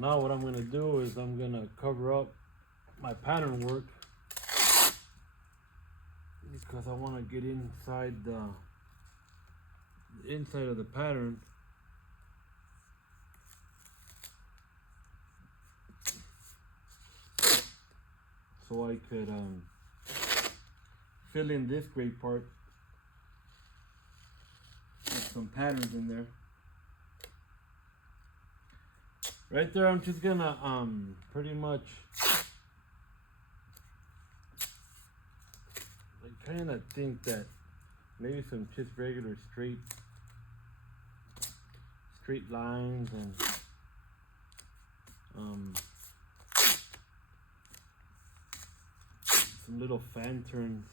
now what I'm gonna do is I'm gonna cover up my pattern work because I want to get inside the inside of the pattern. So I could fill in this gray part with some patterns in there. Right there, I'm just gonna pretty much I kind of think that maybe some just regular straight lines and some little fan turns,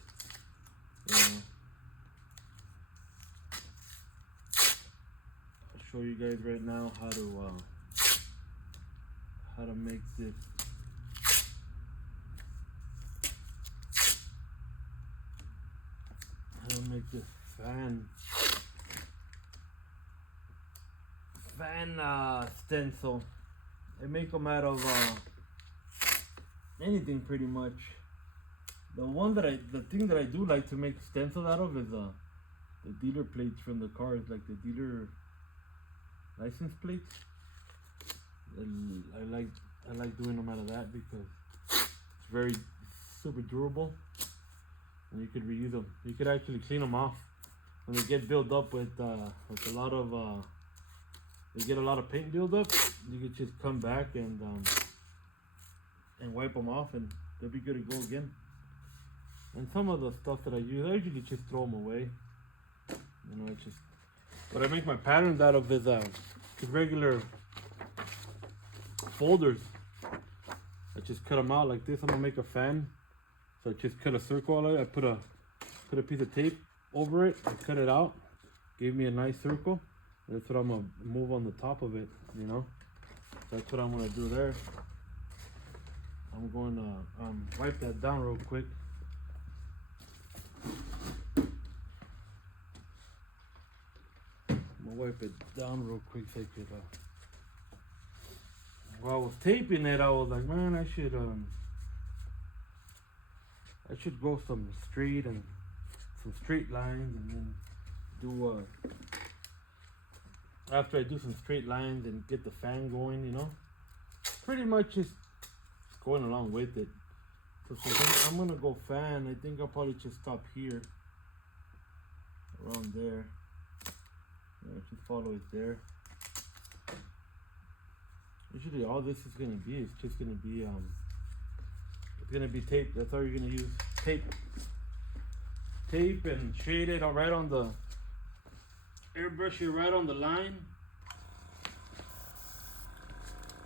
you know. I'll show you guys right now how to make this fan stencil. I make them out of anything pretty much. The thing that I do like to make stencils out of is the dealer plates from the cars, like the dealer license plates. I like doing them out of that because it's very super durable, and you could reuse them. You could actually clean them off when they get built up with a lot of they get a lot of paint build up. You could just come back and wipe them off, and they'll be good to go again. And some of the stuff that I use, I usually just throw them away. You know, it's just what I make my patterns out of is just regular folders. I just cut them out like this. I'm gonna make a fan, so I just cut a circle on it. I put a piece of tape over it. I cut it out. Gave me a nice circle. That's what I'm gonna move on the top of it. You know, that's what I'm gonna do there. I'm going to wipe that down real quick. I'm gonna wipe it down real quick so I could. While I was taping it, I was like, man, I should go some straight lines, and then do after I do some straight lines and get the fan going, you know, pretty much just going along with it. So I'm gonna go fan. I think I'll probably just stop here, around there. Yeah, just follow it there. Usually all this is gonna be is just gonna be it's gonna be tape. That's all you're gonna use. Tape and shade it right on the airbrush it right on the line.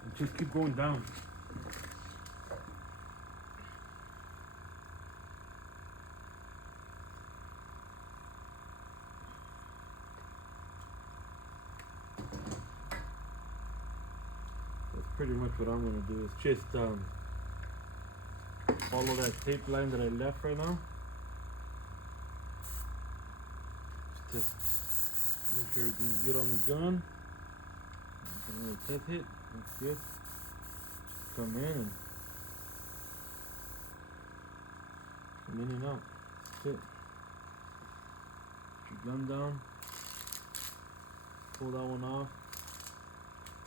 And just keep going down. Pretty much what I'm gonna do is just follow that tape line that I left right now. Just make sure everything's good on the gun. Another test hit. That's good. Come in and out. That's it. Put your gun down. Pull that one off.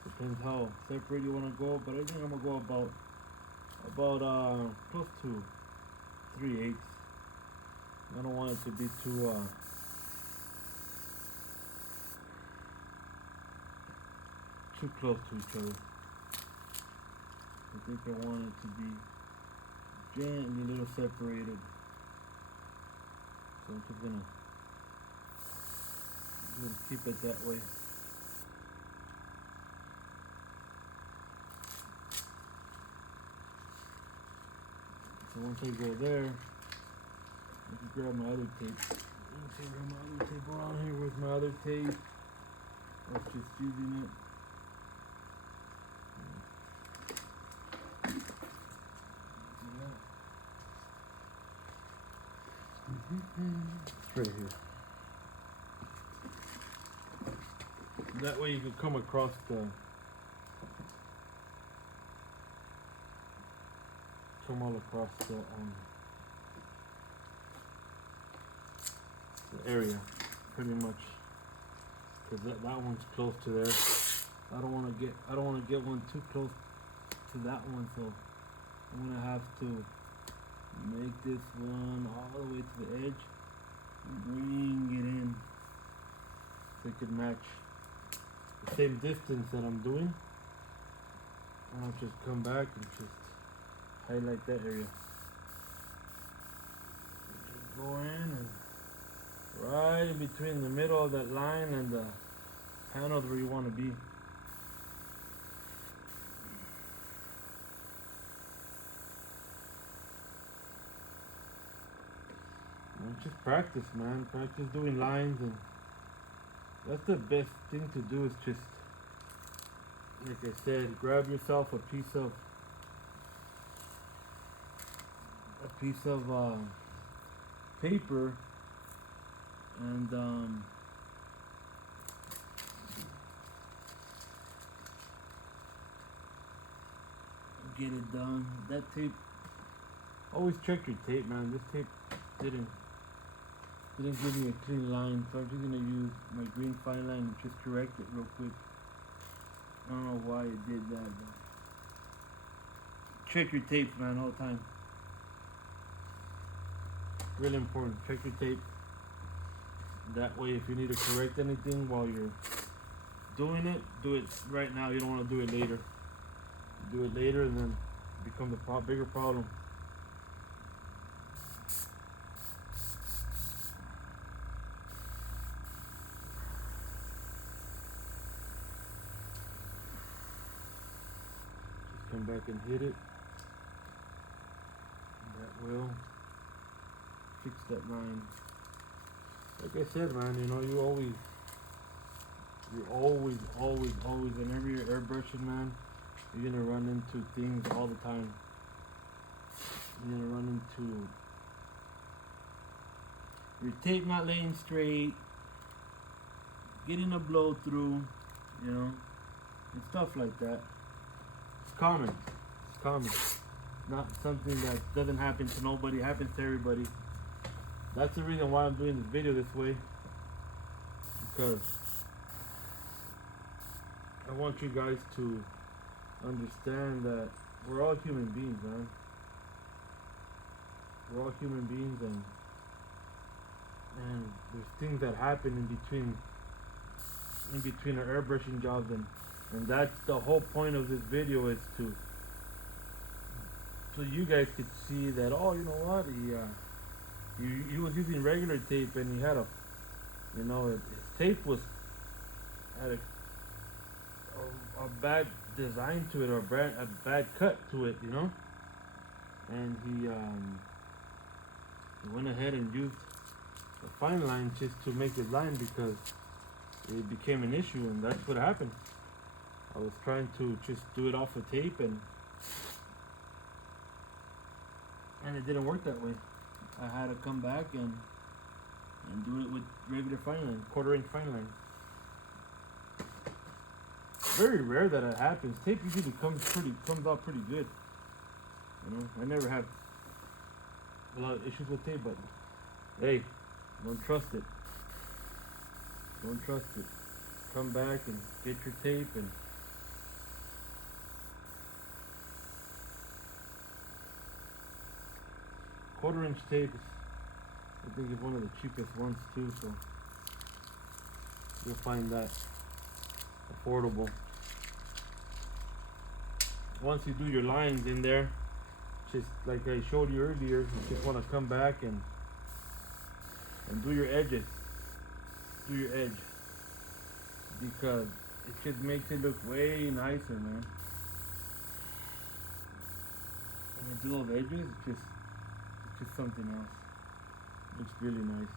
Depends how separate you want to go, but I think I'm gonna go about close to 3/8. I don't want it to be too close to each other. I think I want it to be gently a little separated. So I'm just gonna keep it that way. So once I go there, I can grab my other tape. Let me see where my other tape around here. Where's my other tape? I was just using it. It's right here. That way you can come across come all across the area, pretty much, because that one's close to there. I don't want to get one too close to that one, so I'm gonna have to make this one all the way to the edge and bring it in so it could match the same distance that I'm doing. And I'll just come back and just highlight that area. Just go in and right in between the middle of that line and the panels where you want to be. And just practice, man. Practice doing lines, and that's the best thing to do, is just, like I said, grab yourself a piece of paper and get it done. That tape, always check your tape, man. This tape didn't give me a clean line, so I'm just gonna use my green fine line and just correct it real quick. I don't know why it did that, but check your tapes, man, all the time. Really important. Check your tape. That way, if you need to correct anything while you're doing it, do it right now. You don't want to do it later. Do it later, and then it becomes a bigger problem. Just come back and hit it. And that will fix that line. Like I said, man, you know, you're always, whenever you're airbrushing, man, you're gonna run into things all the time. You're gonna run into your tape not laying straight, getting a blow through, you know, and stuff like that. It's common. It's common. Not something that doesn't happen to nobody. It happens to everybody. That's the reason why I'm doing this video this way, because I want you guys to understand that we're all human beings, man. We're all human beings, and there's things that happen in between our airbrushing jobs, and that's the whole point of this video, is so you guys could see that, oh, you know what, he was using regular tape, and he had his tape had a bad design to it, or a bad cut to it, you know, and he went ahead and used a fine line just to make it line, because it became an issue, and that's what happened. I was trying to just do it off of tape, and it didn't work that way. I had to come back and do it with regular fine line, 1/4 inch fine line. Very rare that it happens. Tape usually comes out pretty good. You know, I never have a lot of issues with tape, but hey, don't trust it. Don't trust it. Come back and get your tape, and quarter-inch tape is, I think, is one of the cheapest ones too, so you'll find that affordable. Once you do your lines in there, just like I showed you earlier, you just want to come back and do your edges. Do your edge, because it just makes it look way nicer, man. When you do those edges, it's just something else. It looks really nice.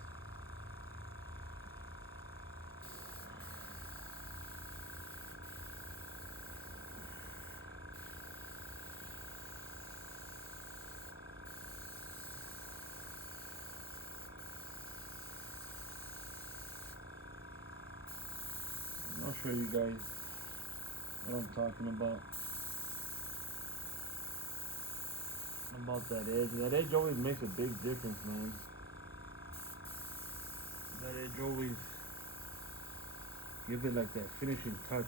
I'll show you guys what I'm talking about. I'm about that edge. That edge always makes a big difference, man. That edge always gives it like that finishing touch.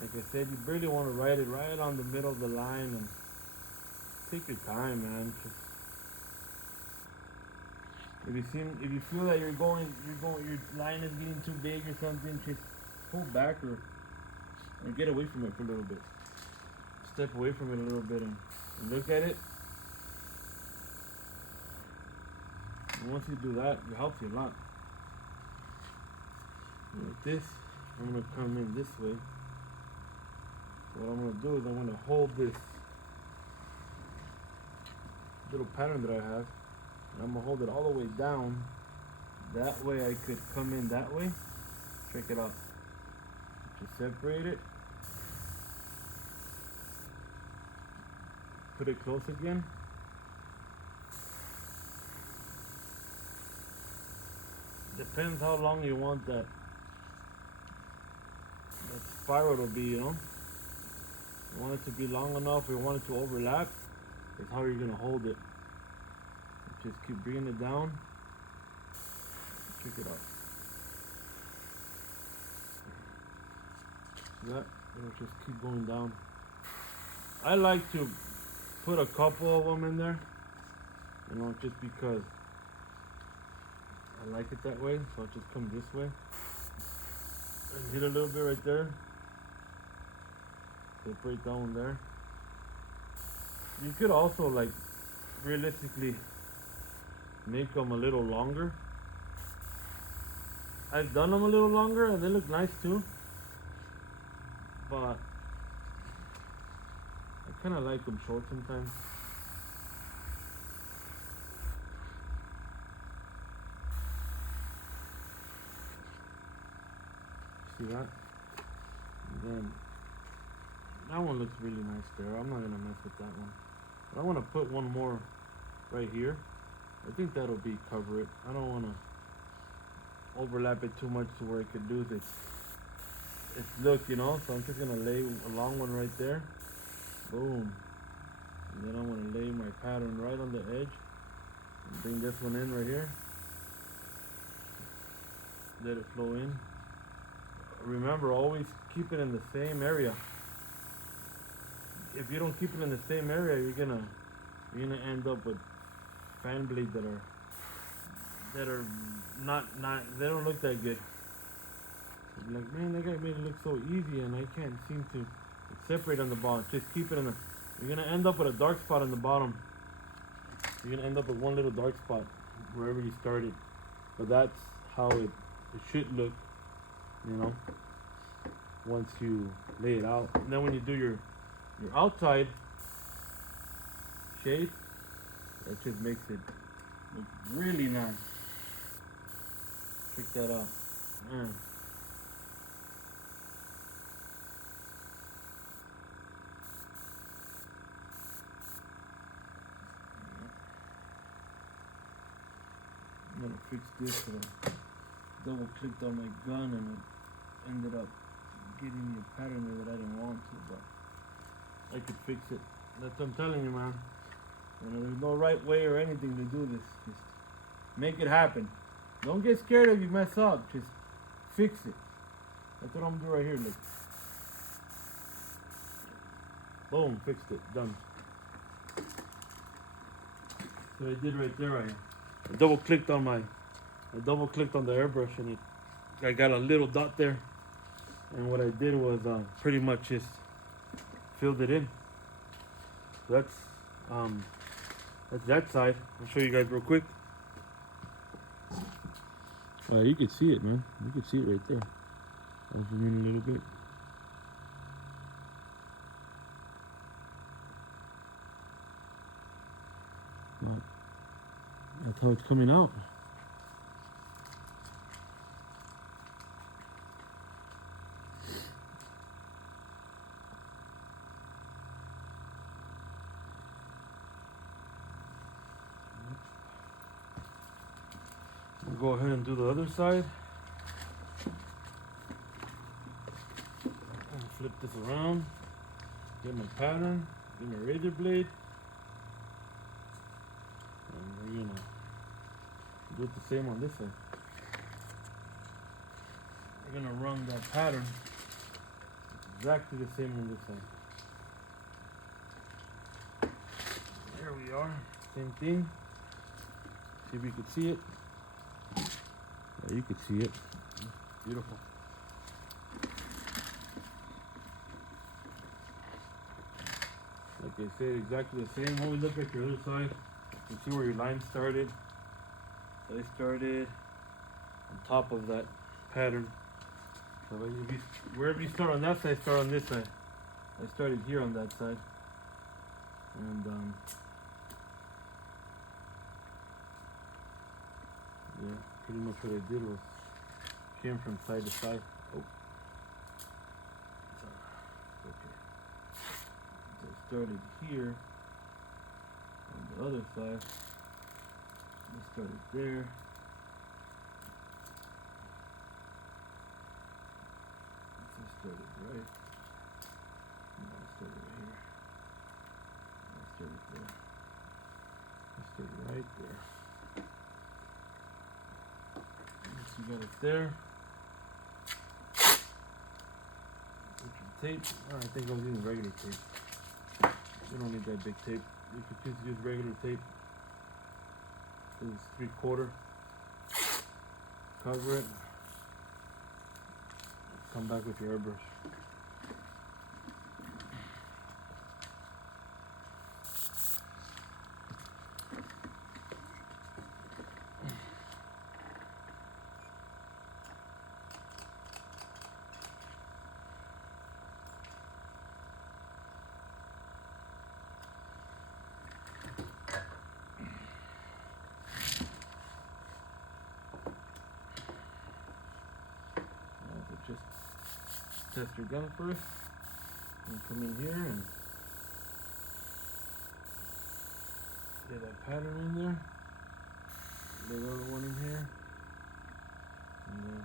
Like I said, you really want to write it right on the middle of the line and take your time, man. Just, if you feel that your line is getting too big or something, just pull back or get away from it for a little bit. Step away from it a little bit and look at it. And once you do that, it helps you a lot. Like this, I'm gonna come in this way. What I'm gonna do is I'm gonna hold this little pattern that I have, and I'm gonna hold it all the way down. That way I could come in that way. Check it out. Just separate it. Put it close again. Depends how long you want that spiral to be, you know. You want it to be long enough, you want it to overlap, it's how you're gonna hold it. Just keep bringing it down. Check it out. See that? It'll just keep going down. I like to put a couple of them in there, you know, just because I like it that way. So I'll just come this way and hit a little bit right there. Separate that one there. You could also, like, realistically make them a little longer. I've done them a little longer and they look nice too, but I kind of like them short sometimes. See that? And then that one looks really nice there. I'm not gonna mess with that one. But I want to put one more right here. I think that'll cover it. I don't want to overlap it too much to where it could lose its look, you know. So I'm just gonna lay a long one right there. Boom. And then I'm gonna lay my pattern right on the edge and bring this one in right here. Let it flow in. Remember, always keep it in the same area. If you don't keep it in the same area, you're gonna end up with fan blades that are not they don't look that good. You're like, man, that guy made it look so easy and I can't seem to separate on the bottom. Just keep it in you're gonna end up with a dark spot on the bottom. You're gonna end up with one little dark spot wherever you started. But that's how it should look, you know, once you lay it out. And then when you do your outside shape, that just makes it look really nice. Check that out, man. I'm gonna fix this. Double clicked on my gun and it ended up getting me a pattern there that I didn't want to, but I could fix it. That's what I'm telling you, man. You know, there's no right way or anything to do this. Just make it happen. Don't get scared if you mess up. Just fix it. That's what I'm doing right here. Look. Boom, fixed it. Done. So I did right there. I double clicked on the airbrush and I got a little dot there. And what I did was pretty much just filled it in. That's that side. I'll show you guys real quick. You can see it, man. You can see it right there. I'll zoom in a little bit. But that's how it's coming out. We'll go ahead and do the other side. around, get my pattern, get my razor blade, and we're gonna do it the same on this side. We're gonna run that pattern exactly the same on this side. There we are, same thing. See if you can see it. Yeah, you can see it. Beautiful. Like I said, exactly the same. Always look at your other side. You see where your line started. So they started on top of that pattern. So if you, wherever you start on that side, start on this side. I started here on that side. And yeah, pretty much what I did was came from side to side. Oh, okay. So I started here on the other side. I started there. So I started right. No, I started right here. I started there. I started right there. Once you got it there, put your tape. Oh, I think I was using regular tape. You don't need that big tape. You could just use regular tape. This is 3/4. Cover it. Come back with your airbrush. Just test your gun first, and come in here and get that pattern in there, get the other one in here, and then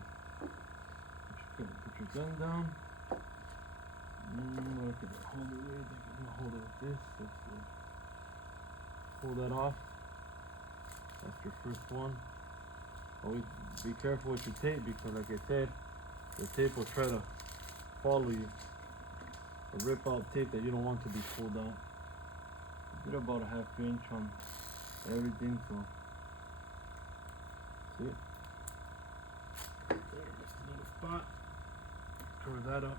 put your gun down. Look at that, hold it with, I can hold it with this, that's good. Pull that off, that's your first one. Always be careful with your tape because like I said, the tape will try to follow you or rip out tape that you don't want to be pulled out. I did about a 1/2 inch on everything, so see it? There, just a little spot. Cover that up.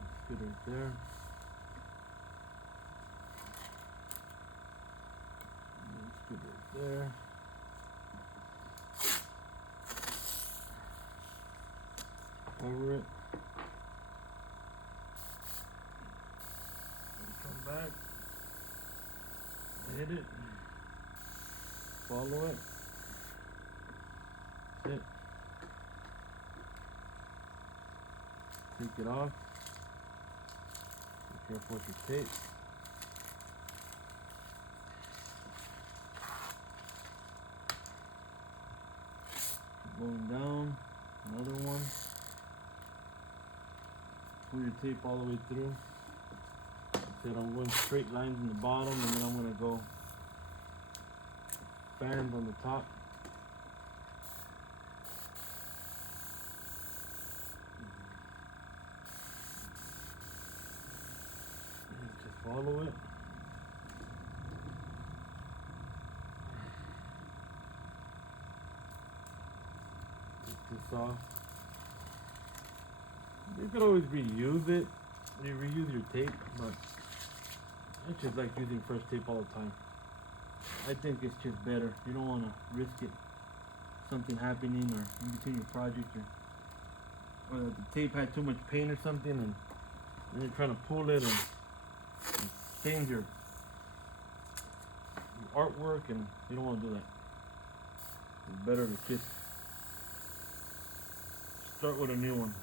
That's good right there. That's good right there. Cover it. And come back. Hit it. Follow it. That's it. Take it off. Be careful with your tape. Keep going down. Another one. Pull your tape all the way through. Said I'm going straight lines in the bottom, and then I'm gonna go fans on the top. And just follow it. Take this off. You could always reuse it. You reuse your tape, but it's just like using fresh tape all the time. I think it's just better. You don't want to risk it, something happening or in between your project, or that the tape had too much paint or something, and then you're trying to pull it and stains your artwork, and you don't want to do that. It's better to just start with a new one.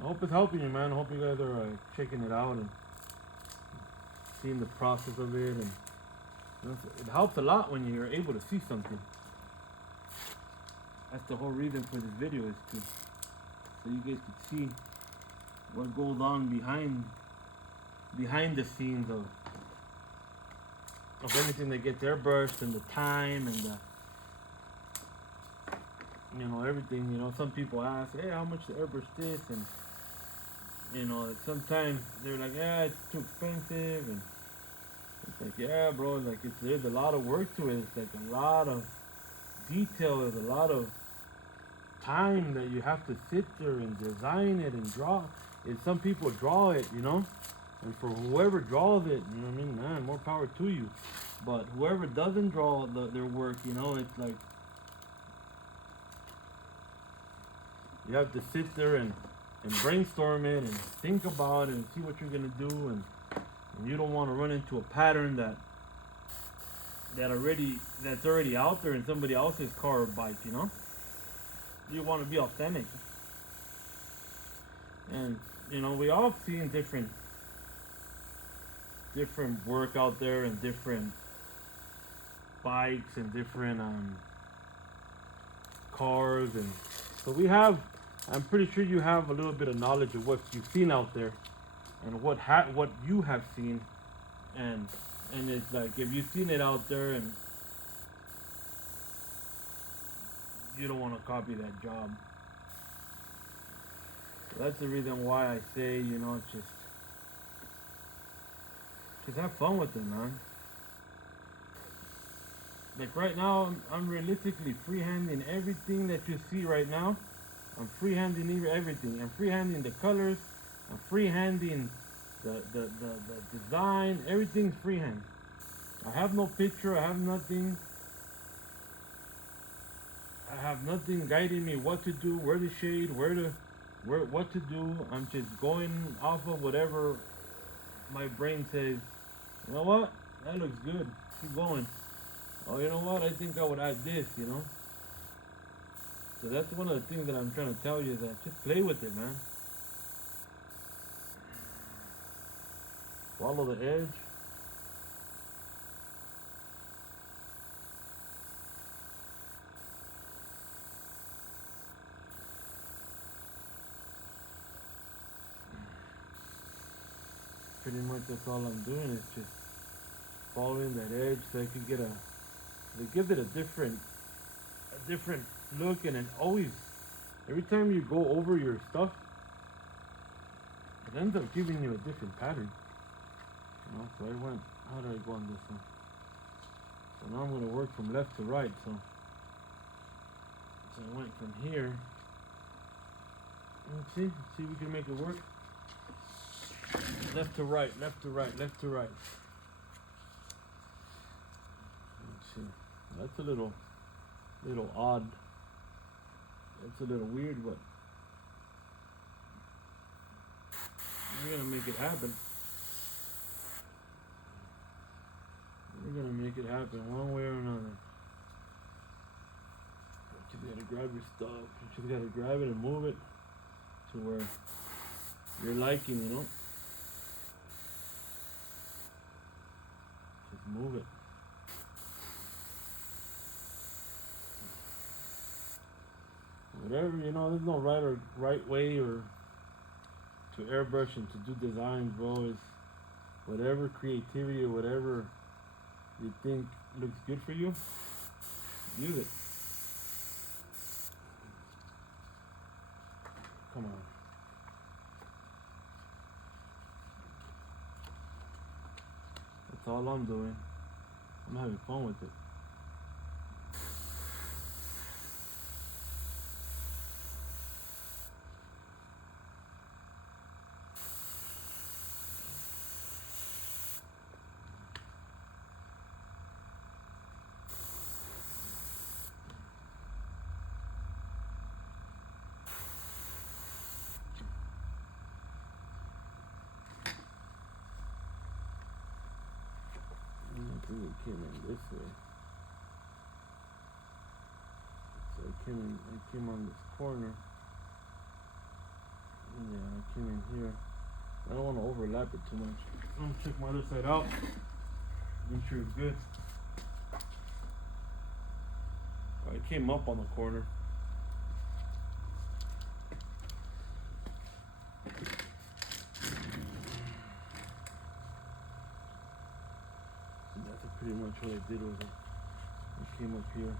I hope it's helping you, man. I hope you guys are checking it out and seeing the process of it, and it helps a lot when you're able to see something. That's the whole reason for this video, is to so you guys can see what goes on behind the scenes of anything that gets airbrushed, and the time, and the everything. Some people ask, hey, how much to airbrush this? And sometimes they're like, yeah, it's too expensive. And it's like, yeah, bro, like there's a lot of work to it. It's like a lot of detail. There's a lot of time that you have to sit there and design it and draw. And some people draw it, and for whoever draws it, man, more power to you. But whoever doesn't draw their work, it's like you have to sit there and brainstorm it and think about it and see what you're gonna do, and you don't want to run into a pattern that's already out there in somebody else's car or bike. You want to be authentic. And we all seen different work out there, and different bikes, and different cars, and so I'm pretty sure you have a little bit of knowledge of what you've seen out there, and what you have seen, and it's like, if you've seen it out there and you don't want to copy that job. So that's the reason why I say, just have fun with it, man. Like right now, I'm realistically freehanding everything that you see right now. I'm freehanding everything. I'm freehanding the colors. I'm freehanding the design. Everything's freehand. I have no picture. I have nothing. I have nothing guiding me what to do, where to shade, what to do. I'm just going off of whatever my brain says. You know what? That looks good. Keep going. Oh, you know what? I think I would add this, So that's one of the things that I'm trying to tell you, that just play with it, man. Follow the edge. Pretty much that's all I'm doing, is just following that edge, so I could get it gives it a different look. And it always, every time you go over your stuff, it ends up giving you a different pattern. So how did I go on this one? So now I'm going to work from left to right. So I went from here. Let's see if we can make it work. Left to right, left to right, left to right. Let's see. That's a little odd. That's a little weird, but we're gonna make it happen. We're gonna make it happen one way or another. You just gotta grab your stuff. You just gotta grab it and move it to where you're liking, Just move it. Whatever, there's no right way or to airbrush and to do designs, bro. It's whatever creativity or whatever you think looks good for you, use it. Come on. That's all I'm doing. I'm having fun with it. I think it came in this way. So I came on this corner. Yeah, I came in here. I don't want to overlap it too much. I'm gonna check my other side out. Make sure it's good. Oh, it came up on the corner. That's pretty much what I did with it. It came up here.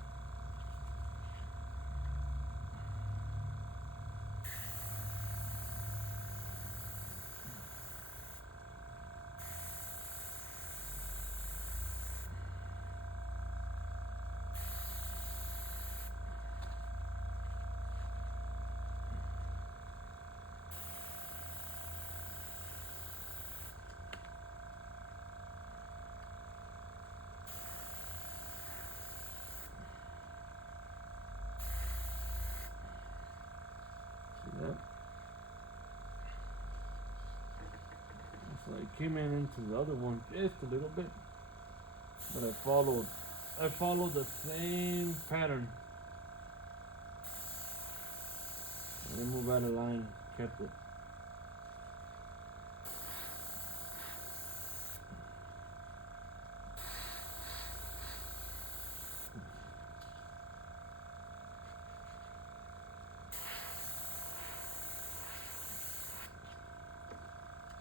Yep. So I came into the other one just a little bit, but I followed the same pattern. I didn't move out of line, kept it.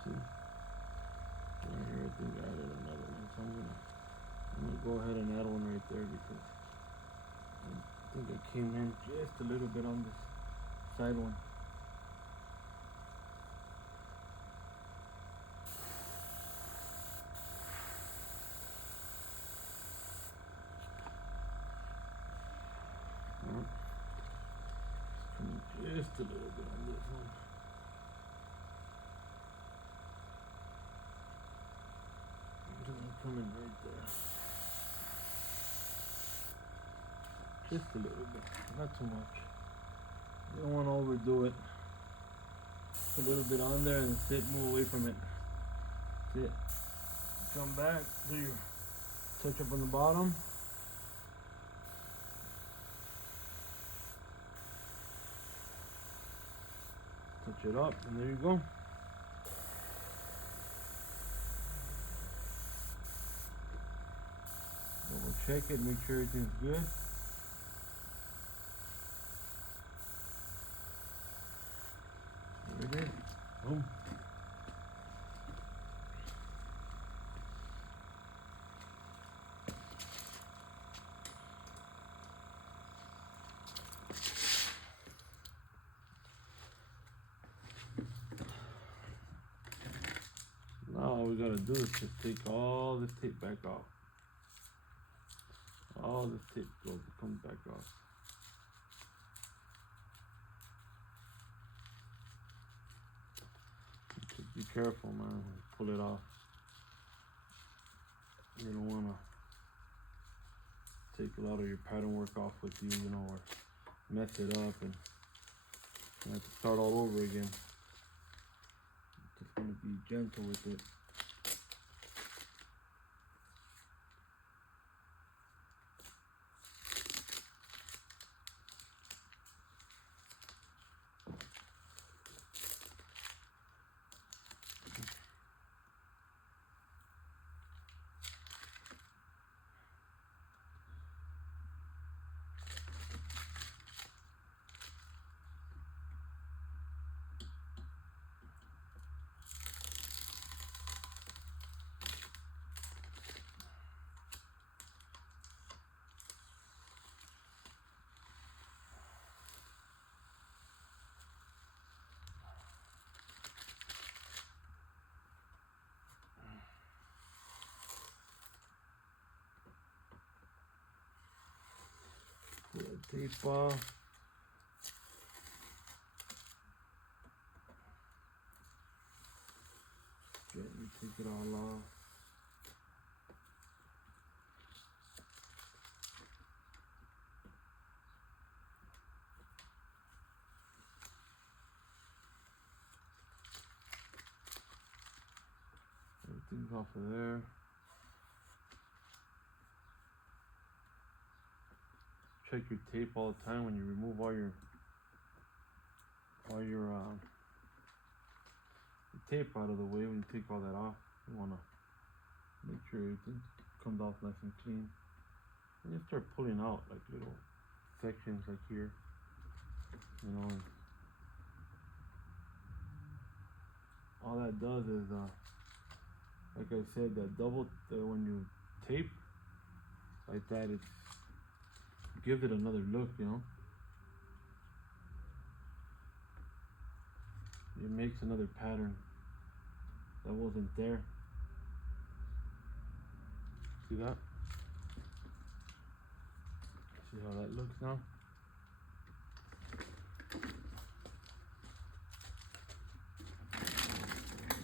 See? Right here, I think I added another one, so I'm gonna go ahead and add one right there because I think I came in just a little bit on this side one. Just a little bit on this one. Just coming right there. Just a little bit, not too much. You don't want to overdo it. Just a little bit on there and sit, move away from it. Sit. Come back, do your touch up on the bottom. Touch it up, and there you go. Double check it, make sure everything's good. There it is. Boom. Now all we gotta do is just take all this tape back off. All this tape comes back off. Just be careful, man. Pull it off. You don't wanna take a lot of your pattern work off with you, you know, or mess it up and you have to start all over again. Just gonna be gentle with it. Pull that tape off. Gently take it all off. Everything's off of there. Check your tape all the time when you remove all your tape out of the way when you take all that off. You want to make sure everything comes off nice and clean. And you start pulling out like little sections like here, you know. And all that does is, like I said, that when you tape like that, it gives it another look, you know. It makes another pattern that wasn't there. See that? See how that looks now?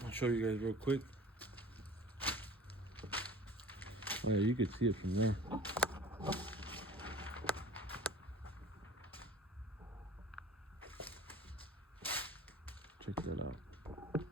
I'll show you guys real quick. Oh yeah, you can see it from there. Check that out.